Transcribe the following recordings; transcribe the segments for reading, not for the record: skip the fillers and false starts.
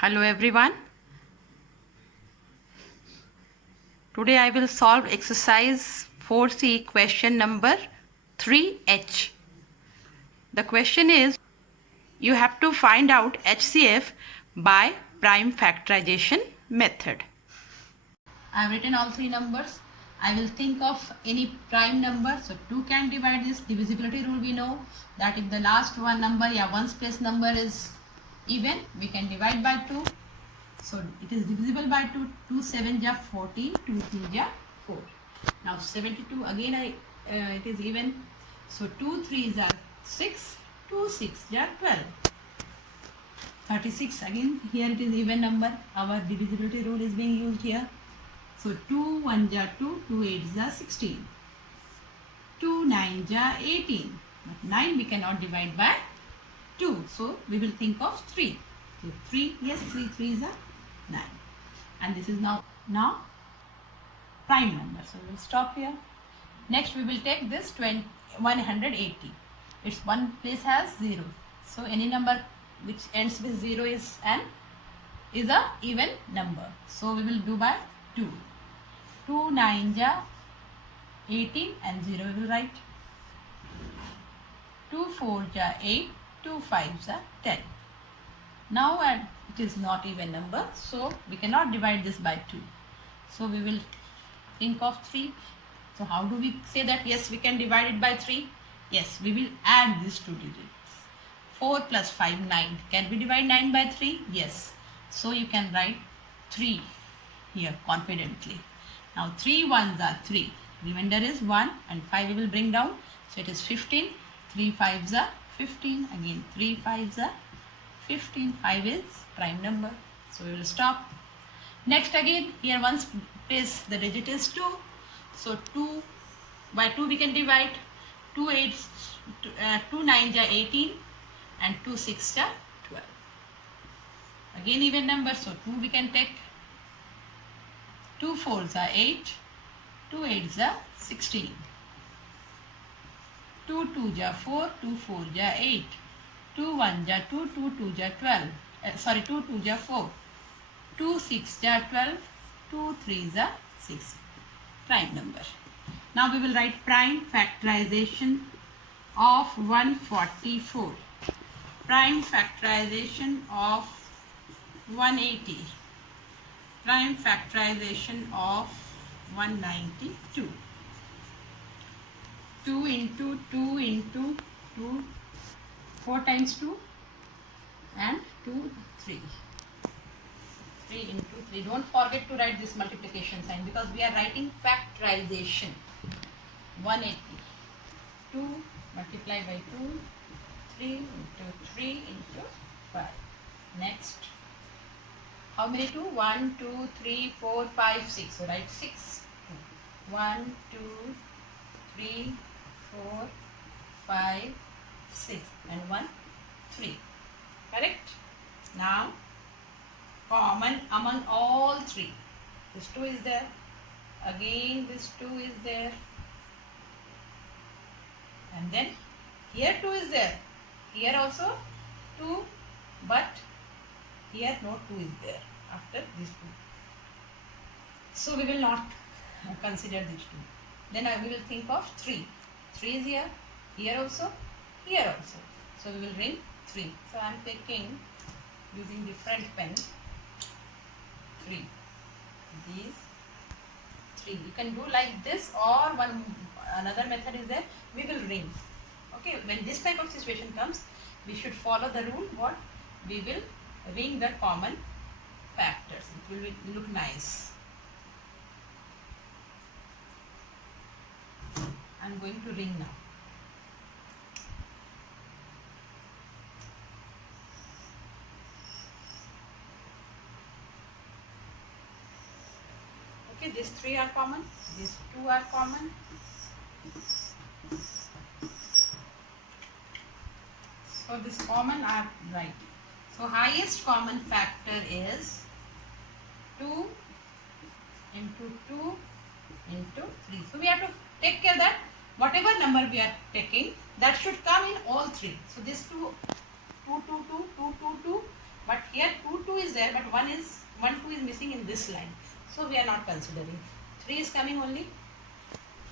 Hello everyone. Today I will solve exercise 4C question number 3H. The question is, you have to find out HCF by prime factorization method. I have written all three numbers. I will think of any prime number. So 2 can divide this. Divisibility rule we know that if the last one number, one space number is even, we can divide by 2. So it is divisible by 2. 2 7 ja 40, 2 3 ja 4. Now 72 again it is even. So 2 3 are 6, 2 6 ja 12. 36 again, here it is even number. Our divisibility rule is being used here. So 2 1 ja 2, 2 8 ja 16, 2 9 ja 18. But 9 we cannot divide by 2. So we will think of 3. So 3, yes, 3 3s are 9. And this is now prime number. So we will stop here. Next we will take this 180. Its one place has 0. So any number which ends with 0 is a even number. So we will do by 2. 2 9 ja 18 and 0 we will write. 2 4 ja 8, 2 5 ja 10. Now it is not even number, so we cannot divide this by 2. So we will think of 3. So how do we say that yes, we can divide it by 3? Yes, we will add these two digits. 4 plus 5 9. Can we divide 9 by 3? Yes. So you can write 3 here confidently. Now 3 ones are 3. Remainder is 1 and 5 we will bring down. So it is 15. 3 5s are 15. Again 3 5s are 15. 5 is prime number. So we will stop. Next again, here one space the digit is 2. So 2 by 2 we can divide. 2 9 ja 18 and 2 6 ja 12. Again even number, so 2 we can take. 2 4s are 8, 2 8s are 16. 2 2 ja 4, 2 4 ja 8. 2 1 ja 2, 2 2 ja 12. 2 2 ja 4. 2 6 ja 12. 2 3 ja 6. Prime number. Now we will write prime factorization of 144. Prime factorization of 180. Prime factorization of 192. 2 into 2 into 2. 4 times 2 and 2 3. 3 into 3. Don't forget to write this multiplication sign because we are writing factorization. 180. 2 multiplied by 2. 3 into 3 into 5. Next. How many 2? 1, 2, 3, 4, 5, 6. So write 6. 1, 2, 3, 4, 5, 6 and 1 3. Correct? Now common among all three, this 2 is there, again this 2 is there, and then here 2 is there, here also 2, but here no 2 is there after this 2. So we will not consider this 2. Then we will think of 3. 3 is here, here also, here also. So we will ring 3. So I am taking using different pen. 3. These 3. You can do like this or another method is there. We will ring. Okay, when this type of situation comes, we should follow the rule. What? We will ring the common factors. It will look nice. I am going to ring now. Okay, these 3 are common, these 2 are common. So this common I write. So highest common factor is 2 into 2 into 3. So we have to take care that whatever number we are taking, that should come in all 3. So this 2, 2, 2, 2, 2, 2, 2. But here 2 2 is there, but 2 is missing in this line. So we are not considering. 3 is coming only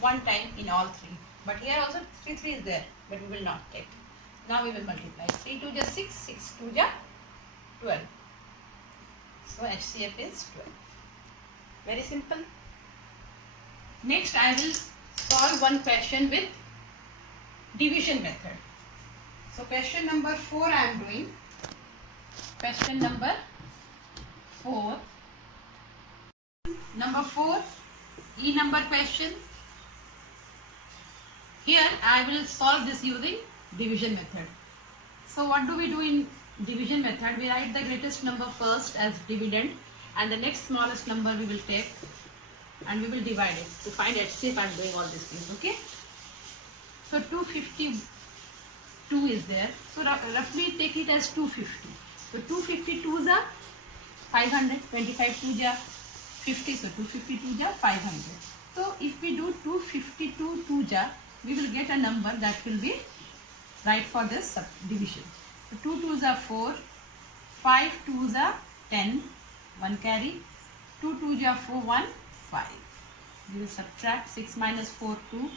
one time in all 3. But here also 3 is there, but we will not take. Now we will multiply. 3 2 just 6, 6 2 just 12. So HCF is 12. Very simple. Next I will solve one question with division method. So question number 4 I am doing. Question number 4. Number 4, E number question. Here I will solve this using division method. So what do we do in division method? We write the greatest number first as dividend, and the next smallest number we will take and we will divide it to find HCF. I am doing all these things. Okay. So 252 is there. So roughly take it as 250. So 252 is a 500. 25 2 is 50. So 252 is 500. So if we do 252 2 we will get a number that will be right for this subdivision. So 2 2s are 4, 5 2s are 10, 1 carry, 2 2s are 4, 1, 5. We will subtract 6 minus 4, 2,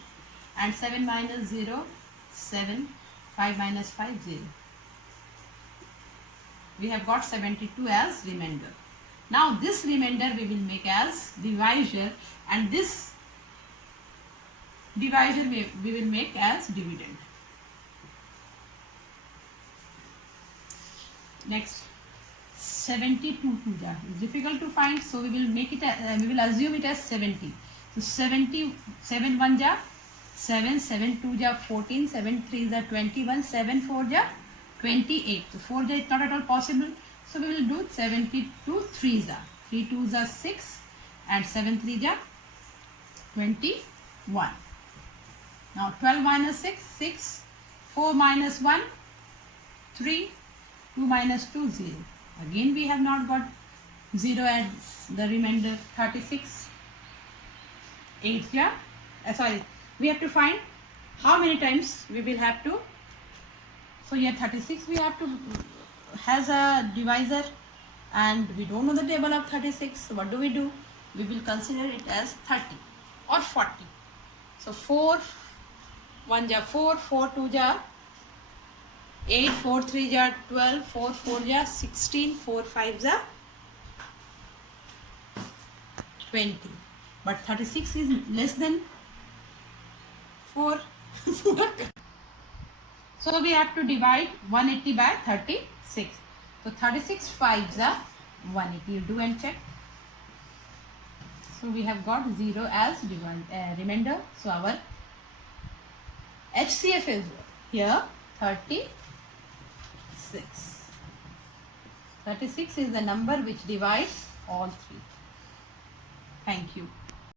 and 7 minus 0, 7, 5 minus 5, 0. We have got 72 as remainder. Now this remainder we will make as divisor, and this divisor we will make as dividend. Next, 72 2 is difficult to find, so we will make it. We will assume it as 70. So 70 7 1 ja 7, 7 2 ja 14, 7 3 ja 21, 7 4 ja 28. So 4 ja is not at all possible. So we will do 72 3 ja 3 2 ja 6, and 7 3 ja 21. Now 12 minus 6, 6, 4 minus 1, 3, 2 minus 2, 0. Again we have not got 0 as the remainder. 36, 8 ja, sorry, we have to find how many times we will have to. So here 36 we have to has a divisor, and we don't know the table of 36. So what do? We will consider it as 30 or 40. So 4 1 ja 4, 4 2 ja 8, 4 3 ja 12, 4 4 ja 16, 4 5 ja 20. But 36 is less than 4. So we have to divide 180 by 36. So 36 5s are 180. You do and check. So we have got 0 as remainder. So our HCF is here 36. 36 is the number which divides all three. Thank you.